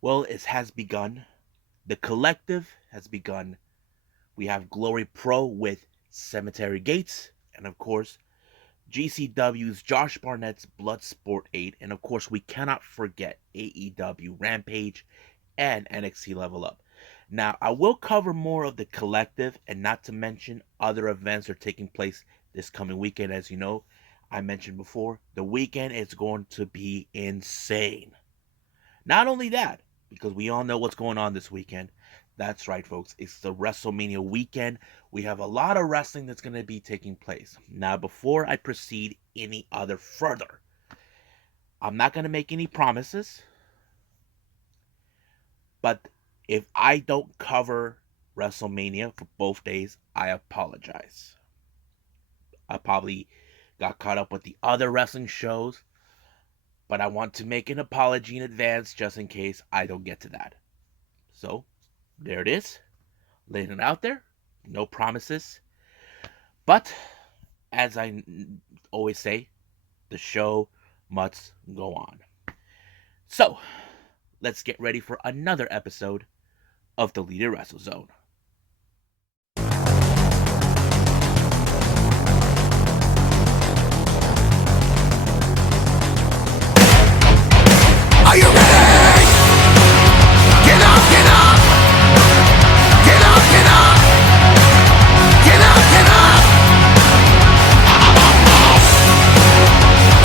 Well, it has begun. The collective has begun. We have Glory Pro with Cemetery Gates, and of course, GCW's Josh Barnett's Bloodsport 8, and of course, we cannot forget AEW Rampage and NXT Level Up. Now, I will cover more of the collective, and not to mention other events are taking place this coming weekend. As you know, I mentioned before, the weekend is going to be insane. Not only that, because we all know what's going on this weekend. That's right, folks. It's the WrestleMania weekend. We have a lot of wrestling that's going to be taking place. Now, before I proceed any other further, I'm not going to make any promises, but if I don't cover WrestleMania for both days, I apologize. I probably got caught up with the other wrestling shows, but I want to make an apology in advance just in case I don't get to that. So, there it is. Laying it out there. No promises. But, as I always say, the show must go on. So, let's get ready for another episode of the Leader Wrestle Zone. Are you ready? Get up, get up! Get up, get up! Get up, get up!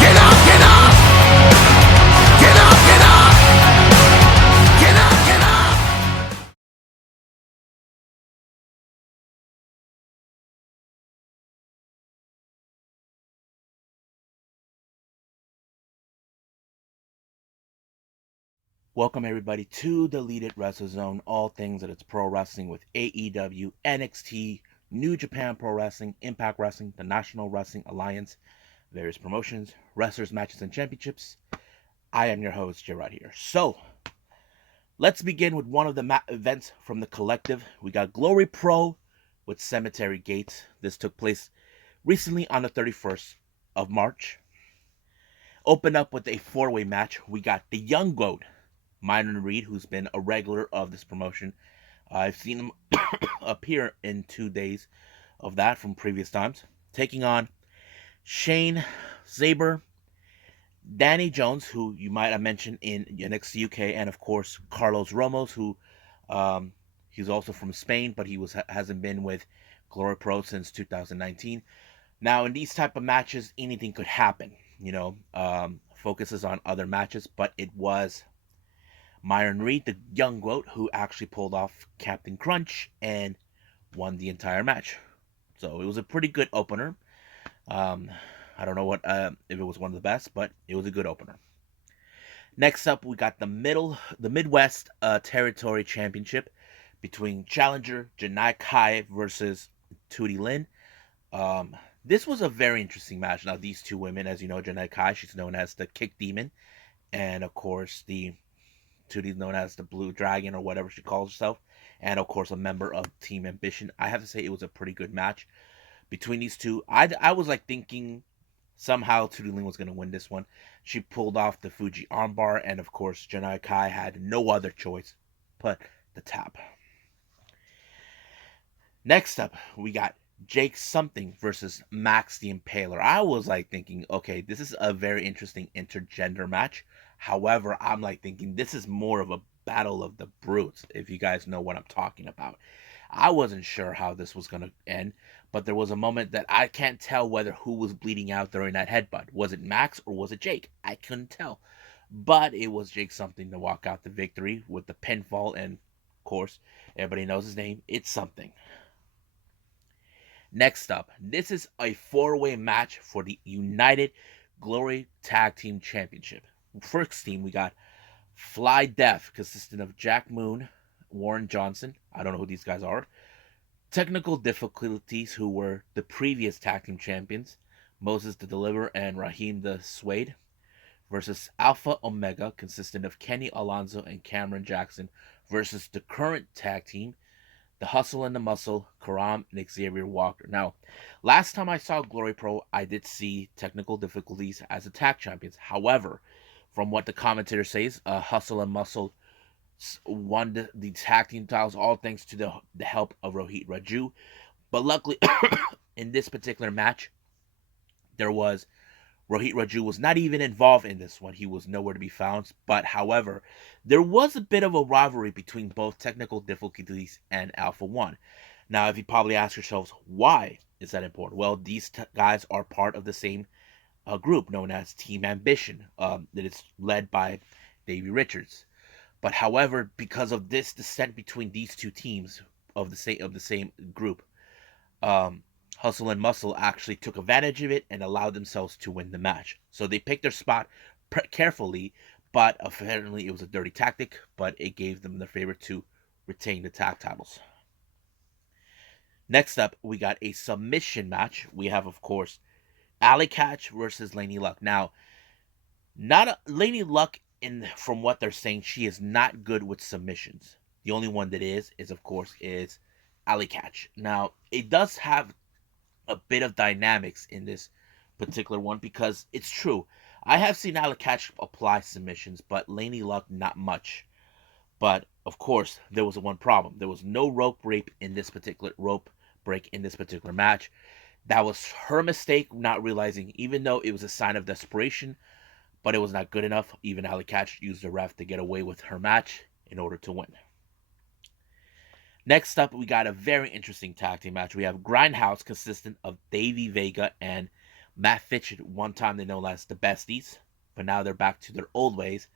Get up, get up! Get up, get up! Get up, get up! Welcome everybody to the Lead It Wrestle Zone, all things that it's pro wrestling with AEW, NXT, New Japan Pro Wrestling, Impact Wrestling, the National Wrestling Alliance, various promotions, wrestlers, matches, and championships. I am your host, Gerard here. So, let's begin with one of the events from the collective. We got Glory Pro with Cemetery Gates. This took place recently on the 31st of March. Opened up with a four-way match. We got the Young Goat, Myron Reed, who's been a regular of this promotion. I've seen him appear in 2 days of that from previous times. Taking on Shane Zaber, Danny Jones, who you might have mentioned in NXT UK, and of course Carlos Ramos, who he's also from Spain, but he hasn't been with Glory Pro since 2019. Now, in these type of matches, anything could happen. Focuses on other matches, but it was Myron Reed, the young goat, who actually pulled off Captain Crunch and won the entire match. So it was a pretty good opener. Um, I don't know what if it was one of the best, but it was a good opener. Next up, we got the Midwest Territory Championship between challenger Janai Kai versus Tootie Lynn. This was a very interesting match. Now, these two women, as you know, Janai Kai, she's known as the Kick Demon, and of course the Tootie's known as the Blue Dragon or whatever she calls herself, and of course a member of Team Ambition. I have to say it was a pretty good match between these two. I was like thinking somehow Tootie Ling was going to win this one. She pulled off the Fuji armbar, and of course Janai Kai had no other choice but the tap. Next up, we got Jake Something versus Max the Impaler. I was like thinking, okay, this is a very interesting intergender match. However, I'm like thinking this is more of a battle of the brutes, if you guys know what I'm talking about. I wasn't sure how this was going to end, but there was a moment that I can't tell whether who was bleeding out during that headbutt. Was it Max or was it Jake? I couldn't tell. But it was Jake Something to walk out the victory with the pinfall, and of course, everybody knows his name. It's Something. Next up, this is a four-way match for the United Glory Tag Team Championship. First team, we got Fly Death, consisting of Jack Moon, Warren Johnson. I don't know who these guys are. Technical Difficulties, who were the previous tag team champions, Moses the Deliverer and Raheem the Suede, versus Alpha Omega, consisting of Kenny Alonso and Cameron Jackson, versus the current tag team, the Hustle and the Muscle, Karam and Xavier Walker. Now, last time I saw Glory Pro, I did see Technical Difficulties as the tag champions. However, from what the commentator says, Hustle and Muscle won the tag team titles, all thanks to the help of Rohit Raju. But luckily, in this particular match, there was Rohit Raju was not even involved in this one. He was nowhere to be found. But however, there was a bit of a rivalry between both Technical Difficulties and Alpha One. Now, if you probably ask yourselves, why is that important? Well, these guys are part of the same group known as Team Ambition, that is led by Davey Richards. But however, because of this dissent between these two teams of the same group, um, Hustle and Muscle actually took advantage of it and allowed themselves to win the match. So they picked their spot carefully, but apparently it was a dirty tactic, but it gave them the favor to retain the tag titles. Next up, we got a submission match. We have, of course, Alley Catch versus Laney Luck. Now, not Laney Luck, in from what they're saying, she is not good with submissions. The only one that is of course, is Alley Catch. Now, it does have a bit of dynamics in this particular one because it's true. I have seen Alley Catch apply submissions, but Laney Luck not much. But of course, there was one problem. There was no rope break in this particular match. That was her mistake, not realizing, even though it was a sign of desperation, but it was not good enough. Even Alley Catch used the ref to get away with her match in order to win. Next up, we got a very interesting tag team match. We have Grindhouse, consistent of Davey Vega and Matt Fitchett. One time they known as the Besties, but now they're back to their old ways.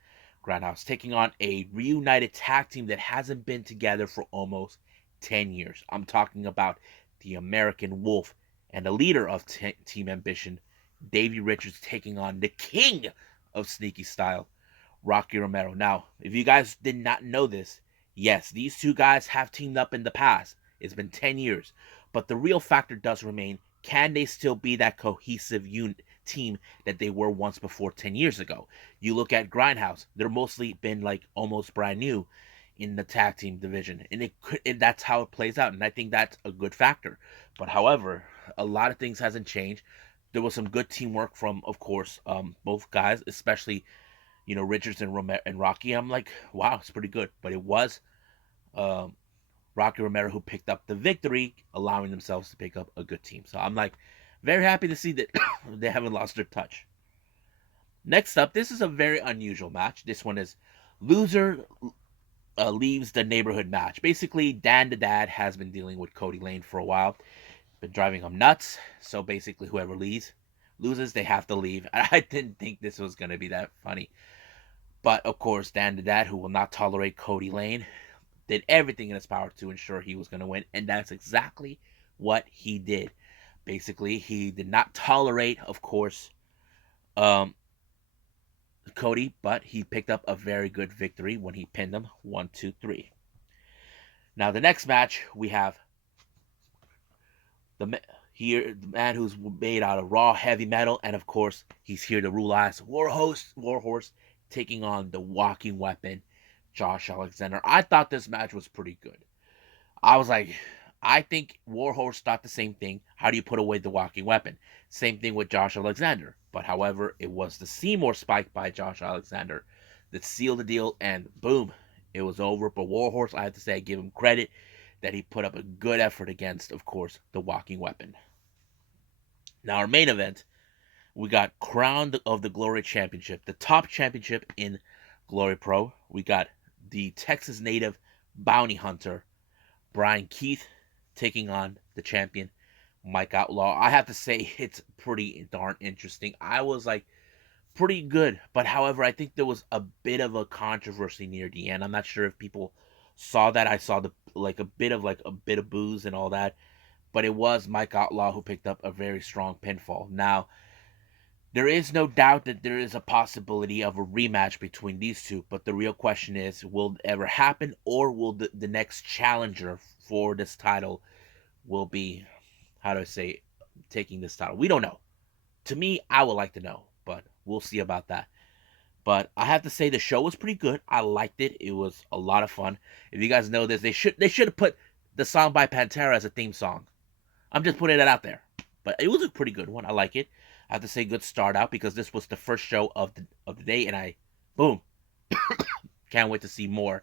Grindhouse taking on a reunited tag team that hasn't been together for almost 10 years. I'm talking about the American Wolf and the leader of Team Ambition, Davey Richards, taking on the king of sneaky style, Rocky Romero. Now, if you guys did not know this, yes, these two guys have teamed up in the past. It's been 10 years. But the real factor does remain, can they still be that cohesive team that they were once before 10 years ago? You look at Grindhouse, they're mostly been like almost brand new in the tag team division. And that's how it plays out. And I think that's a good factor. But however, a lot of things hasn't changed. There was some good teamwork from, of course, both guys, especially, Richards and Rocky. I'm like, wow, it's pretty good. But it was um, Rocky Romero who picked up the victory, allowing themselves to pick up a good team. So I'm like very happy to see that they haven't lost their touch. Next up, this is a very unusual match. This one is loser leaves the neighborhood match. Basically, Dan the Dad has been dealing with Cody Lane for a while, been driving him nuts. So basically, whoever loses, they have to leave. I didn't think this was going to be that funny. But of course, Dan the Dad, who will not tolerate Cody Lane, did everything in his power to ensure he was going to win. And that's exactly what he did. Basically, he did not tolerate, of course, Cody, but he picked up a very good victory when he pinned him 1, 2, 3. Now, the next match, we have the man who's made out of raw heavy metal, and of course, he's here to rule as Warhorse, taking on the walking weapon, Josh Alexander. I thought this match was pretty good. I was like, I think Warhorse thought the same thing. How do you put away the walking weapon? Same thing with Josh Alexander. But however, it was the Seymour spike by Josh Alexander that sealed the deal, and boom, it was over. But Warhorse, I have to say, I give him credit that he put up a good effort against, of course, the walking weapon. Now, our main event, we got Crown of the Glory Championship, the top championship in Glory Pro. We got the Texas native bounty hunter, Brian Keith, taking on the champion, Mike Outlaw. I have to say, it's pretty darn interesting. I was like, pretty good. But however, I think there was a bit of a controversy near the end. I'm not sure if people saw that. I saw a bit of booze and all that. But it was Mike Outlaw who picked up a very strong pinfall. Now, there is no doubt that there is a possibility of a rematch between these two, but the real question is, will it ever happen, or will the next challenger for this title will be, how do I say, taking this title? We don't know. To me, I would like to know, but we'll see about that. But I have to say the show was pretty good. I liked it. It was a lot of fun. If you guys know this, they should have put the song by Pantera as a theme song. I'm just putting it out there. But it was a pretty good one. I like it. I have to say good start out because this was the first show of the day, and boom, can't wait to see more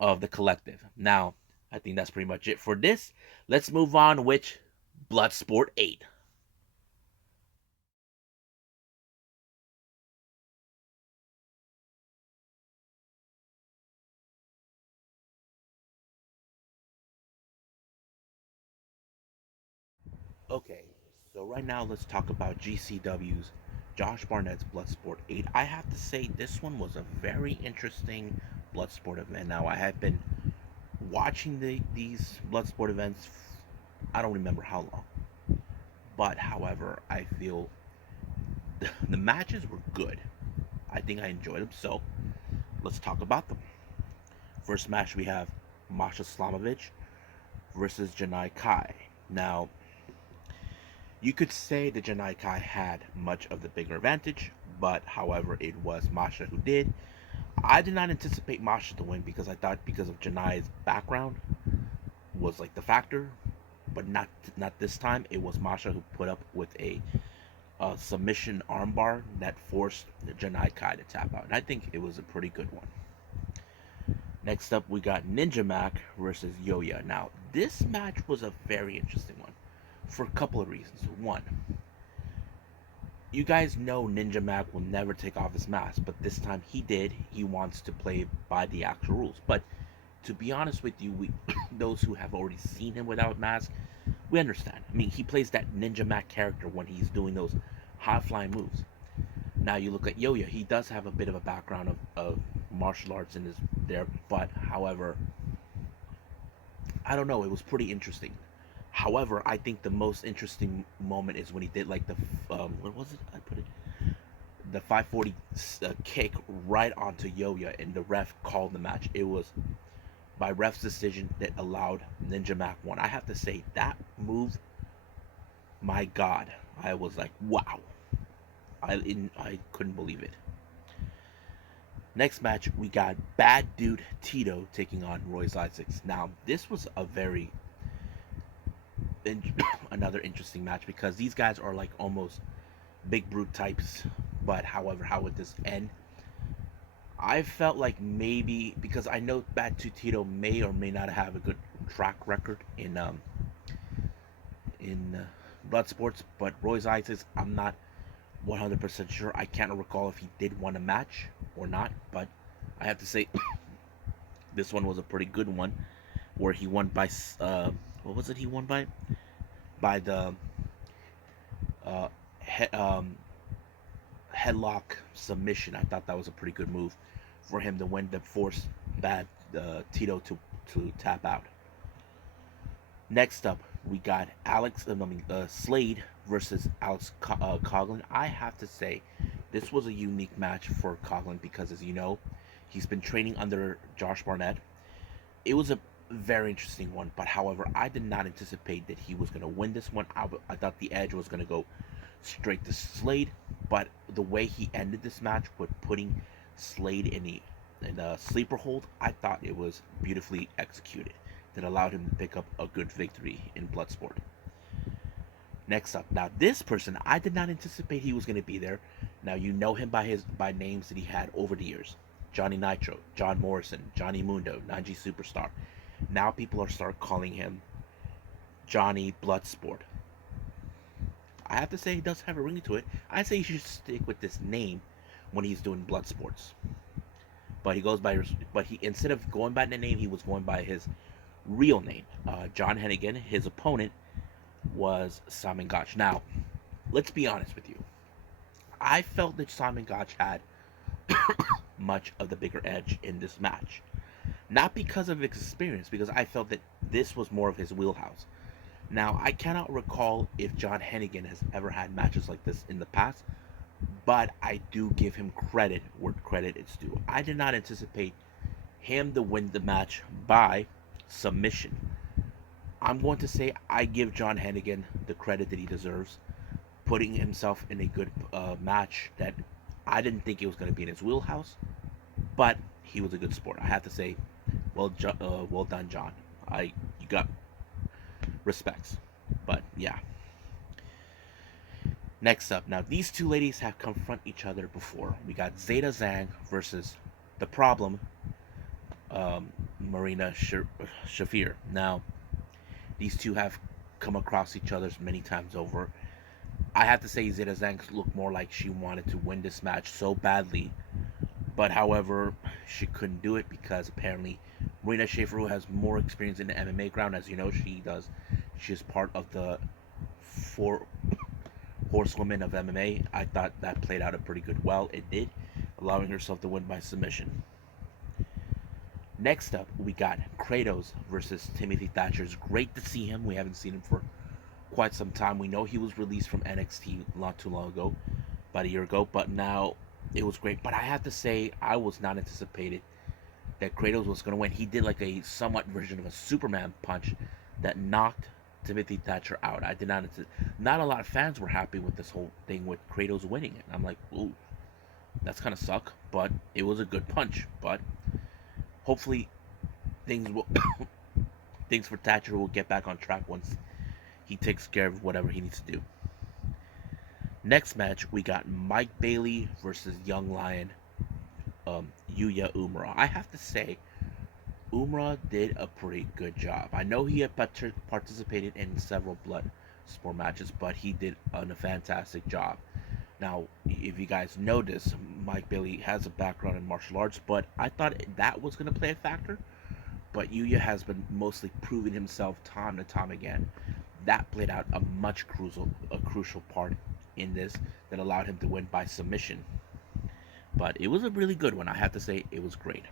of the collective. Now, I think that's pretty much it for this. Let's move on with Bloodsport 8. Okay, so right now let's talk about GCW's Josh Barnett's Bloodsport 8. I have to say this one was a very interesting Bloodsport event. Now I have been watching these Bloodsport events. I don't remember how long, but however, I feel the matches were good. I think I enjoyed them. So let's talk about them. First match we have Masha Slamovich versus Janai Kai. Now you could say that Janai Kai had much of the bigger advantage, but however, it was Masha who did. I did not anticipate Masha to win because I thought because of Janai's background was like the factor, but not this time. It was Masha who put up with a submission armbar that forced Janai Kai to tap out, and I think it was a pretty good one. Next up, we got Ninja Mac versus Yoya. Now, this match was a very interesting one for a couple of reasons. One, you guys know Ninja Mac will never take off his mask, but this time he did. He wants to play by the actual rules. But to be honest with you, we those who have already seen him without mask, we understand. I mean, he plays that Ninja Mac character when he's doing those high flying moves. Now you look at Yoya, he does have a bit of a background of martial arts in his there, but however, I don't know, it was pretty interesting. However, I think the most interesting moment is when he did like the what was it? I put it the 540 kick right onto Yoya, and the ref called the match. It was by ref's decision that allowed Ninja Mac one. I have to say that move, my God, I was like, wow, I couldn't believe it. Next match, we got Bad Dude Tito taking on Royce Isaacs. Now, this was a very another interesting match because these guys are like almost big brute types. But however, how would this end? I felt like maybe because I know Bad Dude Tito may or may not have a good track record in blood sports, but Royce Isaacs, I'm not 100% sure. I can't recall if he did win a match or not, but I have to say this one was a pretty good one where he won by what was it he won by the uh, he, um, headlock submission. I thought that was a pretty good move for him to win that forced Bad Tito to tap out. Next up, we got Slade versus Alex Coughlin. I have to say, this was a unique match for Coughlin because, as you know, he's been training under Josh Barnett. It was a very interesting one, but however, I did not anticipate that he was going to win this one. I thought the edge was going to go straight to Slade, but the way he ended this match with putting Slade in a sleeper hold, I thought it was beautifully executed that allowed him to pick up a good victory in Bloodsport. Next up, now this person I did not anticipate he was going to be there. Now you know him by names that he had over the years: Johnny Nitro, John Morrison, Johnny Mundo, Nanji Superstar. Now people are start calling him Johnny Bloodsport. I have to say he does have a ring to it. I say he should stick with this name when he's doing blood sports. But he goes by, but he instead of going by the name, he was going by his real name, John Hennigan. His opponent was Simon Gotch. Now, let's be honest with you. I felt that Simon Gotch had much of the bigger edge in this match. Not because of his experience, because I felt that this was more of his wheelhouse. Now, I cannot recall if John Hennigan has ever had matches like this in the past, but I do give him credit where credit is due. I did not anticipate him to win the match by submission. I'm going to say I give John Hennigan the credit that he deserves, putting himself in a good match that I didn't think it was going to be in his wheelhouse, but he was a good sport. I have to say, well done, John. You got respects. But yeah. Next up, now these two ladies have confronted each other before. We got Zeta Zhang versus the Problem, Marina Shafir. Now, these two have come across each other many times over. I have to say Zeta Zanks looked more like she wanted to win this match so badly, but however, she couldn't do it because apparently Marina Shafir, who has more experience in the MMA ground, as you know, she does. She's part of the four horsewomen of MMA. I thought that played out a pretty good well. It did, allowing herself to win by submission. Next up, we got Kratos versus Timothy Thatcher. It's great to see him. We haven't seen him for quite some time. We know he was released from NXT not too long ago, about a year ago, but now it was great. But I have to say, I was not anticipated that Kratos was going to win. He did like a somewhat version of a Superman punch that knocked Timothy Thatcher out. I did not. Not a lot of fans were happy with this whole thing with Kratos winning it. I'm like, ooh, that's kind of suck. But it was a good punch. But hopefully things will things for Thatcher will get back on track once he takes care of whatever he needs to do. Next match, we got Mike Bailey versus Young Lion, Yuya Uemura. I have to say, Uemura did a pretty good job. I know he had participated in several Bloodsport matches, but he did a fantastic job. Now, if you guys notice, Mike Bailey has a background in martial arts, but I thought that was going to play a factor. But Yuya has been mostly proving himself time to time again. That played out a crucial part in this that allowed him to win by submission. But it was a really good one. I have to say, it was great.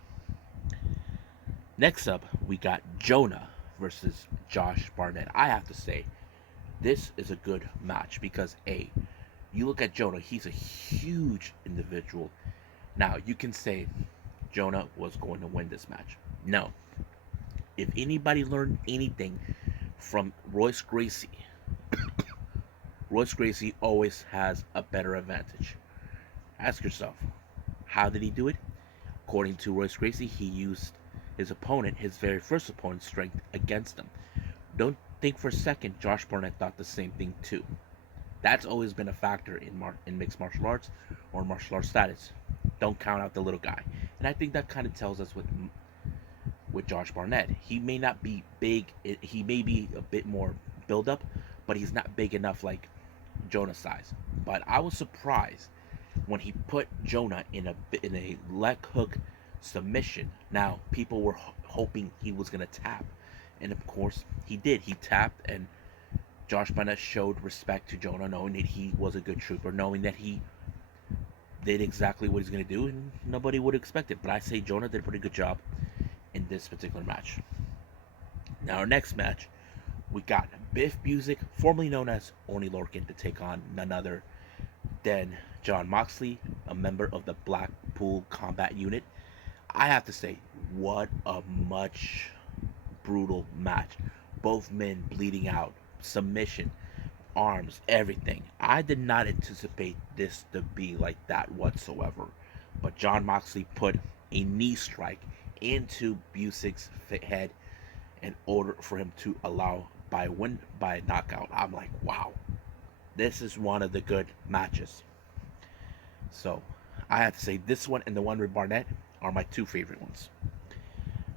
Next up, we got Jonah versus Josh Barnett. I have to say, this is a good match because A, you look at Jonah, he's a huge individual. Now, you can say Jonah was going to win this match. No. If anybody learned anything from Royce Gracie, Royce Gracie always has a better advantage. Ask yourself, how did he do it? According to Royce Gracie, he used his opponent, his very first opponent's strength against him. Don't think for a second Josh Barnett thought the same thing too. That's always been a factor in mixed martial arts or martial arts status. Don't count out the little guy. And I think that kind of tells us with Josh Barnett. He may not be big. He may be a bit more build up, but he's not big enough like Jonah's size. But I was surprised when he put Jonah in a leg hook submission. Now people were hoping he was gonna tap, and of course he did. He tapped, and Josh Barnett showed respect to Jonah, knowing that he was a good trooper, knowing that he did exactly what he's gonna do, and nobody would expect it. But I say Jonah did a pretty good job in this particular match. Now, our next match, we got Biff Busick, formerly known as Oni Lorcan, to take on none other than Jon Moxley, a member of the Blackpool Combat Unit. I have to say, what a much brutal match. Both men bleeding out, submission, arms, everything. I did not anticipate this to be like that whatsoever. But Jon Moxley put a knee strike into Busick's head in order for him to allow by knockout. I'm like, wow, this is one of the good matches. So I have to say this one and the one with Barnett are my two favorite ones.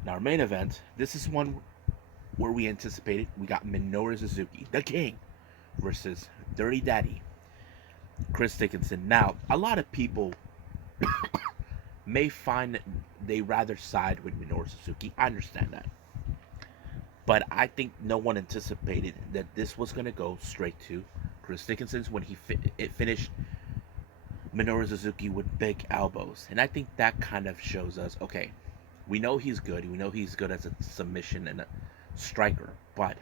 Now our main event, this is one where we anticipated. We got Minoru Suzuki, the King, versus Dirty Daddy, Chris Dickinson. Now a lot of people may find that they rather side with Minoru Suzuki. I understand that. But I think no one anticipated that this was going to go straight to Chris Dickinson's when it finished Minoru Suzuki with big elbows. And I think that kind of shows us, okay, we know he's good. We know he's good as a submission and a striker. But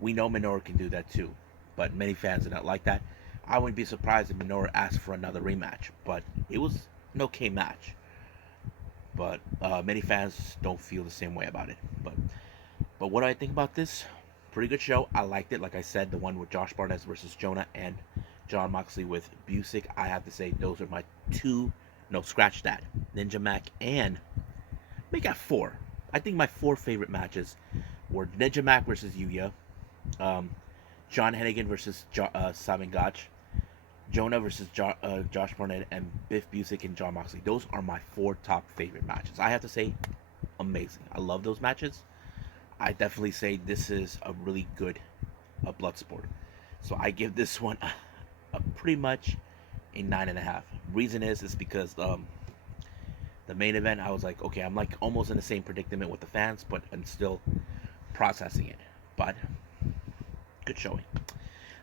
we know Minoru can do that too. But many fans did not like that. I wouldn't be surprised if Minoru asked for another rematch. But it was an okay match. But many fans don't feel the same way about it. But what do I think about this? Pretty good show. I liked it. Like I said, the one with Josh Barnett versus Jonah and Jon Moxley with Busick. I have to say those are my two. No, scratch that. Ninja Mac and make it 4. I think my 4 favorite matches were Ninja Mac versus Yuya, John Hennigan versus Simon Gotch, Jonah versus Josh Barnett, and Biff Busick and Jon Moxley. Those are my 4 top favorite matches. I have to say, amazing. I love those matches. I definitely say this is a really good Bloodsport. So I give this one a pretty much a 9.5. Reason is because the main event, I was like, okay, I'm like almost in the same predicament with the fans, but I'm still processing it. But good showing.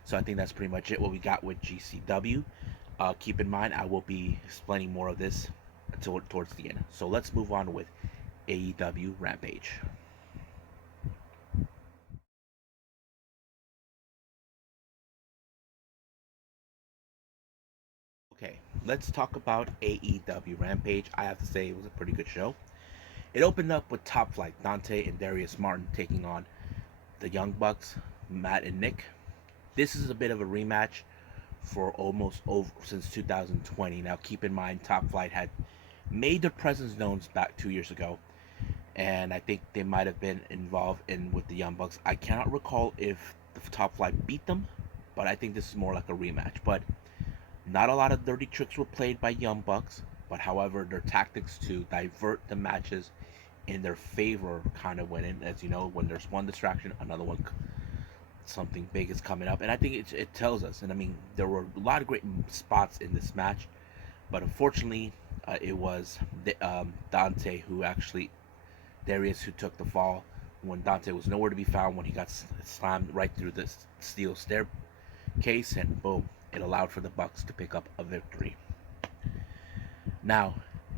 So I think that's pretty much it. What we got with GCW. Keep in mind, I will be explaining more of this towards the end. So let's move on with AEW Rampage. Okay, let's talk about AEW Rampage. I have to say it was a pretty good show. It opened up with Top Flight, Dante and Darius Martin taking on the Young Bucks, Matt and Nick. This is a bit of a rematch for almost over since 2020. Now, keep in mind, Top Flight had made their presence known back 2 years ago, and I think they might have been involved in with the Young Bucks. I cannot recall if the Top Flight beat them, but I think this is more like a rematch. But not a lot of dirty tricks were played by Young Bucks, but however, their tactics to divert the matches in their favor kind of went in. As you know, when there's one distraction, another one, something big is coming up, and I think it tells us. And I mean, there were a lot of great spots in this match, but unfortunately, it was Dante who actually Darius who took the fall when Dante was nowhere to be found when he got slammed right through the steel staircase, and boom, it allowed for the Bucks to pick up a victory. Now,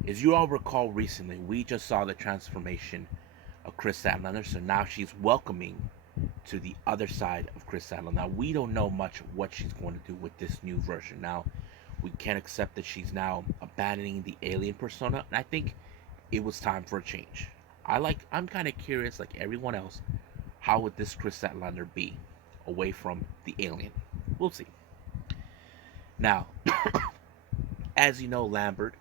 as you all recall recently, we just saw the transformation of Chris Statlander, so now she's welcoming to the other side of Chris Statlander. Now, we don't know much what she's going to do with this new version. Now, we can't accept that she's now abandoning the alien persona, and I think it was time for a change. I'm kind of curious, like everyone else, how would this Chris Statlander be away from the alien? We'll see. Now, as you know, Lambert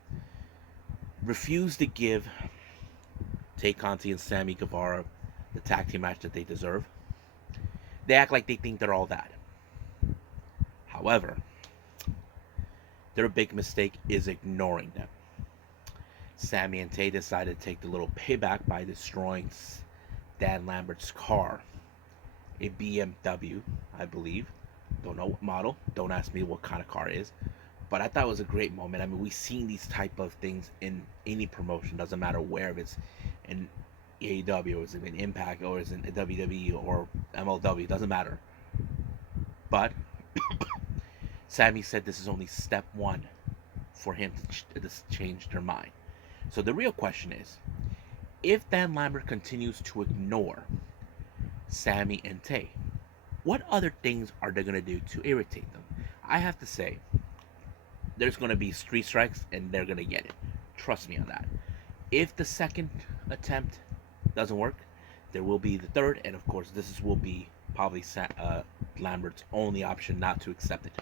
refused to give Tay Conti and Sammy Guevara the tag team match that they deserve. They act like they think they're all that. However, their big mistake is ignoring them. Sammy and Tay decided to take the little payback by destroying Dan Lambert's car, a BMW, I believe. Don't know what model. Don't ask me what kind of car it is. But I thought it was a great moment. I mean, we've seen these type of things in any promotion. Doesn't matter where, if it's in AEW or is it in Impact or is it in WWE or MLW. Doesn't matter. But Sammy said this is only step one for him to change their mind. So the real question is, if Dan Lambert continues to ignore Sammy and Tay, what other things are they going to do to irritate them? I have to say, there's going to be 3 strikes and they're going to get it. Trust me on that. If the second attempt doesn't work, there will be the third, and of course, will be probably Lambert's only option not to accept it.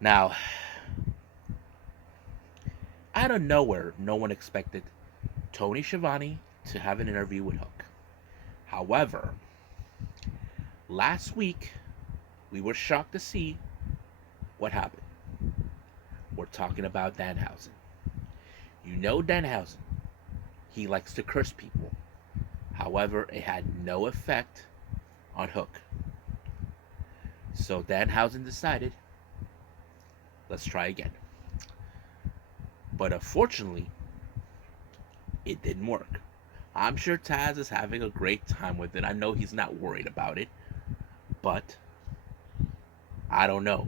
Now, out of nowhere, no one expected Tony Schiavone to have an interview with Hook. However, last week, we were shocked to see what happened. We're talking about Danhausen. You know Danhausen. He likes to curse people. However, it had no effect on Hook. So Danhausen decided, let's try again. But unfortunately, it didn't work. I'm sure Taz is having a great time with it. I know he's not worried about it. But I don't know.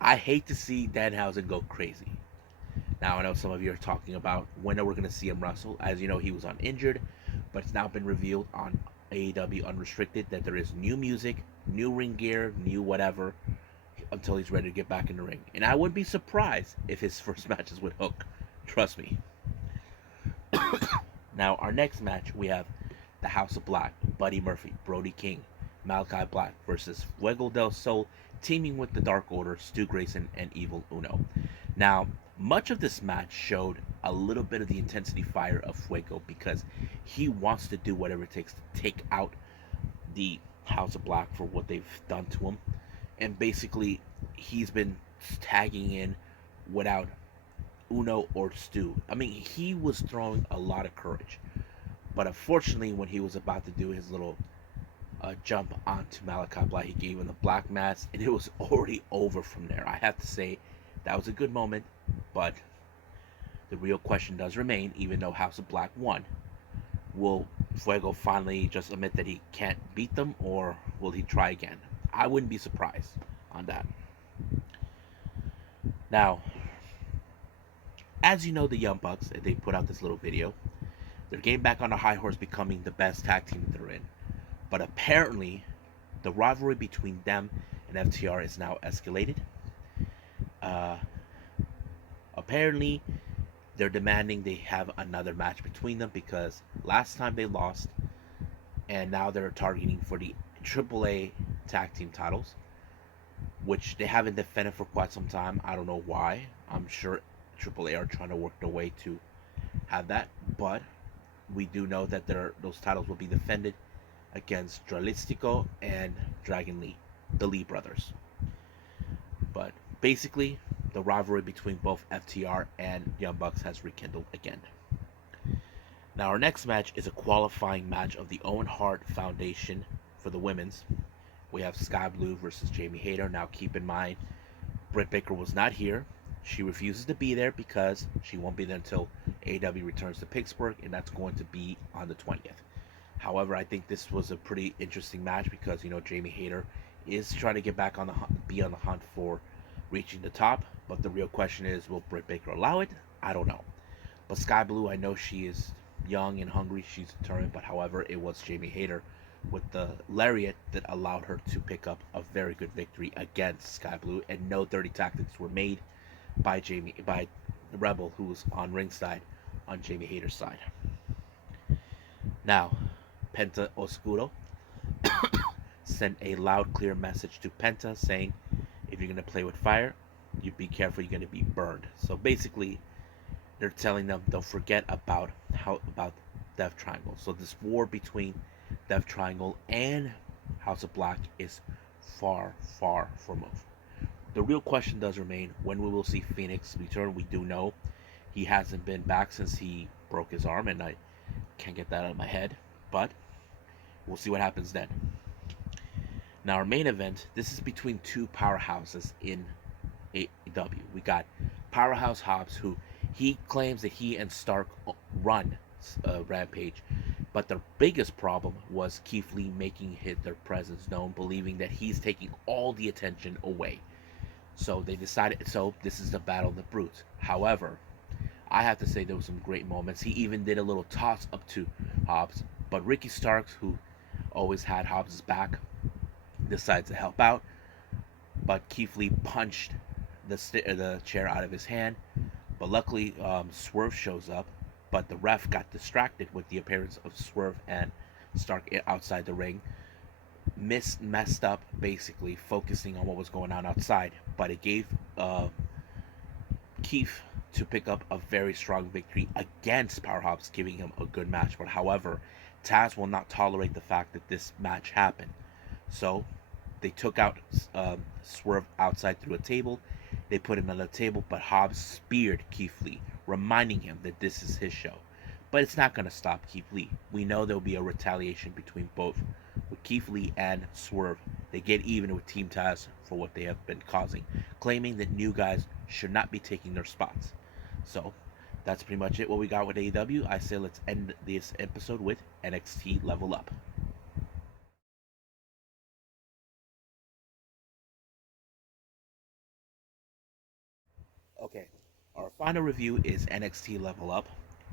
I hate to see Danhausen go crazy. Now, I know some of you are talking about when are we going to see him wrestle. As you know, he was on Injured, but it's now been revealed on AEW Unrestricted that there is new music, new ring gear, new whatever, until he's ready to get back in the ring. And I wouldn't be surprised if his first match is with Hook. Trust me. Now, our next match, we have the House of Black, Buddy Murphy, Brody King, Malachi Black versus Fuego del Sol, teaming with the Dark Order, Stu Grayson, and Evil Uno. Now, much of this match showed a little bit of the intensity fire of Fuego because he wants to do whatever it takes to take out the House of Black for what they've done to him. And basically, he's been tagging in without Uno or Stu. I mean, he was throwing a lot of courage. But unfortunately, when he was about to do his little jump onto Malachi Black, he gave him the black mass, and it was already over from there. I have to say, that was a good moment, but the real question does remain, even though House of Black won. Will Fuego finally just admit that he can't beat them, or will he try again? I wouldn't be surprised on that. Now, as you know, the Young Bucks, they put out this little video. They're getting back on a high horse, becoming the best tag team that they're in. But apparently, the rivalry between them and FTR is now escalated. Uh, Apparently, they're demanding they have another match between them because last time they lost, and now they're targeting for the AAA tag team titles, which they haven't defended for quite some time. I don't know why. I'm sure AAA are trying to work their way to have that, but we do know that those titles will be defended against Dralistico and Dragon Lee, the Lee brothers. But basically, the rivalry between both FTR and Young Bucks has rekindled again. Now, our next match is a qualifying match of the Owen Hart Foundation for the women's. We have Sky Blue versus Jamie Hayter. Now, keep in mind, Britt Baker was not here. She refuses to be there because she won't be there until AEW returns to Pittsburgh, and that's going to be on the 20th. However, I think this was a pretty interesting match because Jamie Hayter is trying to get back on the be on the hunt for reaching the top. But the real question is, will Britt Baker allow it? I don't know. But Sky Blue, I know she is young and hungry. She's determined. But however, it was Jamie Hayter with the lariat that allowed her to pick up a very good victory against Sky Blue, and no dirty tactics were made by the Rebel, who was on ringside on Jamie Hayter's side. Now, Penta Oscuro sent a loud, clear message to Penta saying, if you're going to play with fire, you be careful, you're going to be burned. So basically, they're telling them, don't forget about Death Triangle. So this war between Death Triangle and House of Black is far, far from over. The real question does remain, when we will see Phoenix return. We do know he hasn't been back since he broke his arm, and I can't get that out of my head, but we'll see what happens then. Now, our main event, this is between two powerhouses in AEW. We got Powerhouse Hobbs, who he claims that he and Stark run Rampage, but the biggest problem was Keith Lee making their presence known, believing that he's taking all the attention away. So they decided, so this is the Battle of the Brutes. However, I have to say there were some great moments. He even did a little toss up to Hobbs, but Ricky Starks, who always had Hobbs' back, decides to help out. But Keith Lee punched the chair out of his hand. But luckily, Swerve shows up. But the ref got distracted with the appearance of Swerve and Stark outside the ring. Messed up, basically, focusing on what was going on outside. But it gave Keith to pick up a very strong victory against Powerhouse, giving him a good match. But however, Taz will not tolerate the fact that this match happened. So they took out Swerve outside through a table. They put him on the table, but Hobbs speared Keith Lee, reminding him that this is his show. But it's not going to stop Keith Lee. We know there will be a retaliation between both. With Keith Lee and Swerve, they get even with Team Taz for what they have been causing, claiming that new guys should not be taking their spots. So that's pretty much it what we got with AEW. I say let's end this episode with NXT Level Up. Okay, our final review is NXT Level Up.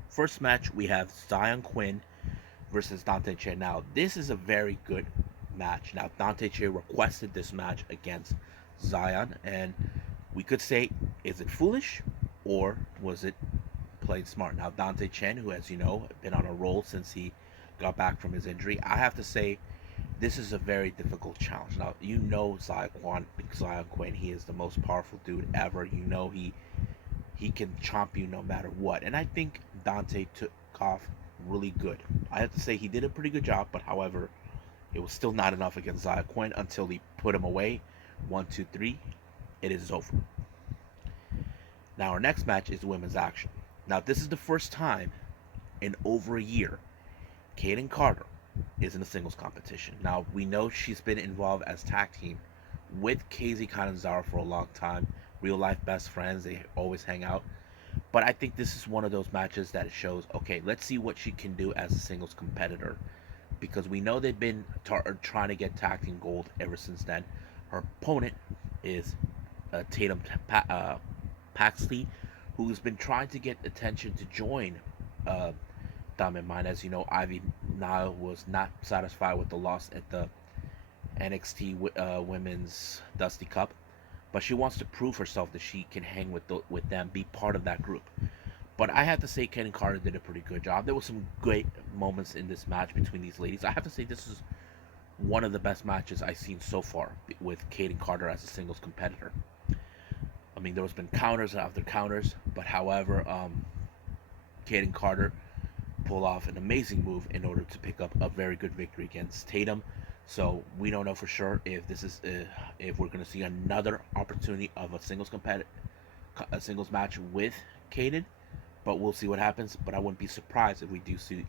First match, we have Zion Quinn versus Dante Che. Now, this is a very good match. Now, Dante Che requested this match against Zion, and we could say, is it foolish or was it played smart? Now, Dante Chen, who, as you know, been on a roll since he got back from his injury, I have to say, this is a very difficult challenge. Now, you know Zion Quinn, he is the most powerful dude ever. You know he can chomp you no matter what. And I think Dante took off really good. I have to say he did a pretty good job, but however, it was still not enough against Zion Quinn until he put him away. 1, 2, 3, it is over. Now our next match is women's action. Now this is the first time in over a year Kaden Carter is in a singles competition. Now we know she's been involved as tag team with KZ Kanazara for a long time. Real life best friends. They always hang out. But I think this is one of those matches that shows, okay, let's see what she can do as a singles competitor. Because we know they've been trying to get tag team gold ever since then. Her opponent is Tatum Paxley, who's been trying to get attention to join Diamond Mine. As you know, Ivy Nile was not satisfied with the loss at the NXT Women's Dusty Cup, but she wants to prove herself that she can hang with them, be part of that group. But I have to say, Kaden Carter did a pretty good job. There were some great moments in this match between these ladies. I have to say, this is one of the best matches I've seen so far with Kaden Carter as a singles competitor. I mean, there's been counters after counters, but however, Kaden Carter pulled off an amazing move in order to pick up a very good victory against Tatum. So we don't know for sure if this is if we're going to see another opportunity of a singles match with Kaden, but we'll see what happens. But I wouldn't be surprised if we do see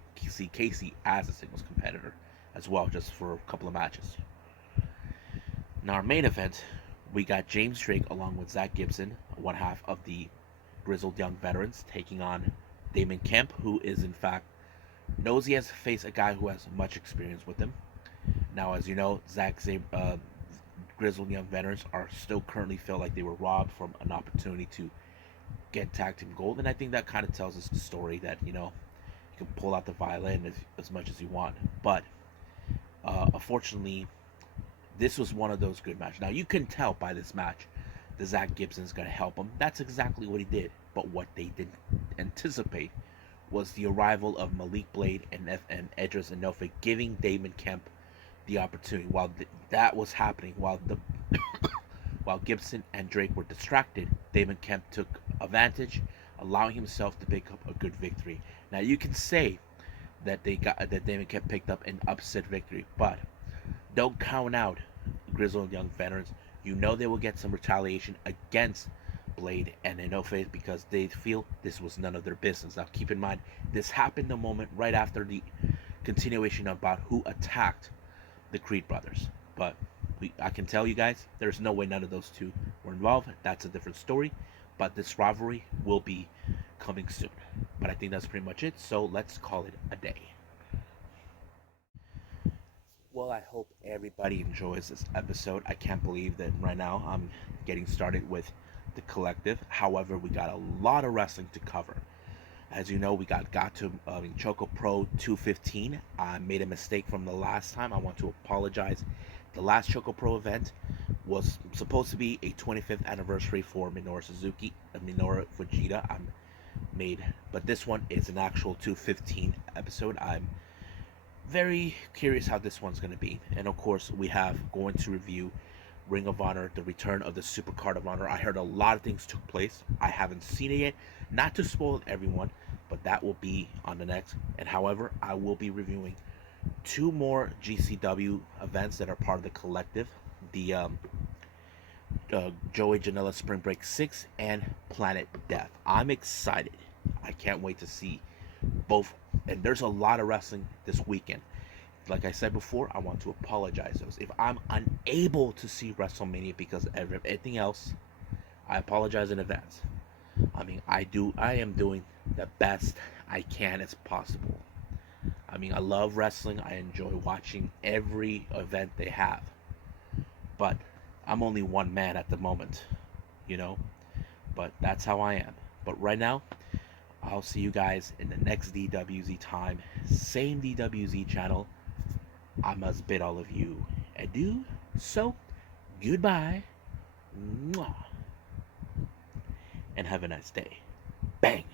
Casey as a singles competitor as well, just for a couple of matches. Now our main event, we got James Drake along with Zach Gibson, one half of the Grizzled Young Veterans, taking on Damon Kemp, who is in fact knows he has to face a guy who has much experience with him. Now, as you know, Grizzled Young Veterans are still currently feel like they were robbed from an opportunity to get tag team gold, and I think that kind of tells us the story that you can pull out the violin as much as you want, but unfortunately, this was one of those good matches. Now you can tell by this match that Zach Gibson's going to help him. That's exactly what he did. But what they didn't anticipate was the arrival of Malik Blade and Edris Enofe, giving Damon Kemp the opportunity. While that was happening, while Gibson and Drake were distracted, Damon Kemp took advantage, allowing himself to pick up a good victory. Now you can say that Damon Kemp picked up an upset victory, but don't count out Grizzled Young Veterans. You know they will get some retaliation against Blade and Enofe because they feel this was none of their business. Now keep in mind, this happened the moment right after the continuation about who attacked the Creed brothers. But I can tell you guys, there's no way none of those two were involved. That's a different story. But this rivalry will be coming soon. But I think that's pretty much it. So let's call it a day. Well, I hope everybody enjoys this episode. I can't believe that right now I'm getting started with the collective. However, we got a lot of wrestling to cover. As you know, we got to Choco Pro 215. I made a mistake from the last time. I want to apologize. The last Choco Pro event was supposed to be a 25th anniversary for Minoru Fujita. But this one is an actual 215 episode. I'm very curious how this one's going to be. And of course, we have going to review Ring of Honor, the return of the Super Card of Honor. I heard a lot of things took place. I haven't seen it yet. Not to spoil everyone, but that will be on the next. And however, I will be reviewing 2 more GCW events that are part of the collective. The Joey Janela Spring Break 6 and Planet Death. I'm excited. I can't wait to see both. And there's a lot of wrestling this weekend. Like I said before, I want to apologize if I'm unable to see WrestleMania because of everything else. I apologize in advance. I mean, I am doing the best I can as possible. I mean, I love wrestling. I enjoy watching every event they have. But I'm only one man at the moment, But that's how I am. But right now, I'll see you guys in the next DWZ time. Same DWZ channel. I must bid all of you adieu. So, goodbye. Mwah. And have a nice day. Bang.